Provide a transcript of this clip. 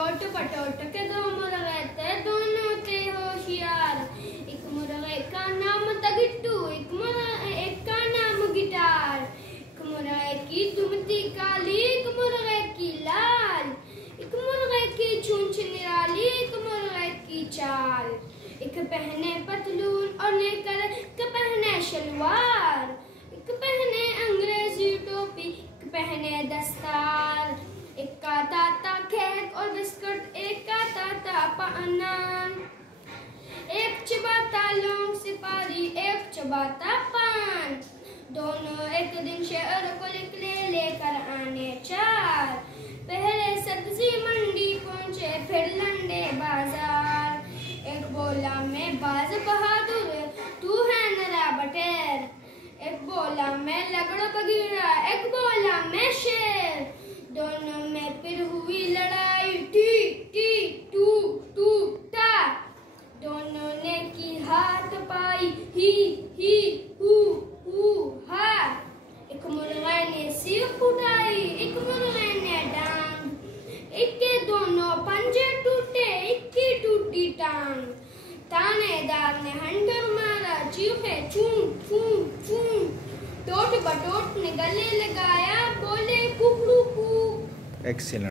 टोट पटोट के दो मुर्गे थे दोनों थे होशियार। एक मुर्गे का नाम था गिट्टू, एक का नाम गिटार। एक मुर्गे की दुम थी काली, एक मुर्गे की लाल। एक मुर्गे की चूंच निराली, एक मुर्गे की चाल। एक पहने पतलून और एक पहने शलवार। एक पहने अंग्रेजी टोपी, एक पहने दस्तार। एक का ताता केक और बिस्कुट, एक का ताता अनार। एक चबाता लौंग सुपारी, एक चबाता पान। दोनों एक दिन शहर को निकले लेकर आने चार। पहले सब्जी मंडी पहुंचे, फिर लंडे बाजार। एक बोला मैं बाज बहादुर, तू है नरा बटेर। एक बोला मैं लगड़ बगीरा, एक बोला मैं शेर। दोनों में फिर हुई लड़ाई, टी टी टू टू टा। दोनों ने की हाथ पाई, ही हु हा। एक मुर्गे ने सिर उठाई, एक मुर्गे ने डांग। एक के दोनों पंजे टूटे, एक की टूटी टांग। थानेदार ने हंटर मारा, चीखे चूं चूं चूं। टोट बटोट ने गले लगाया, बोले कुकड़ू कू। Excellent.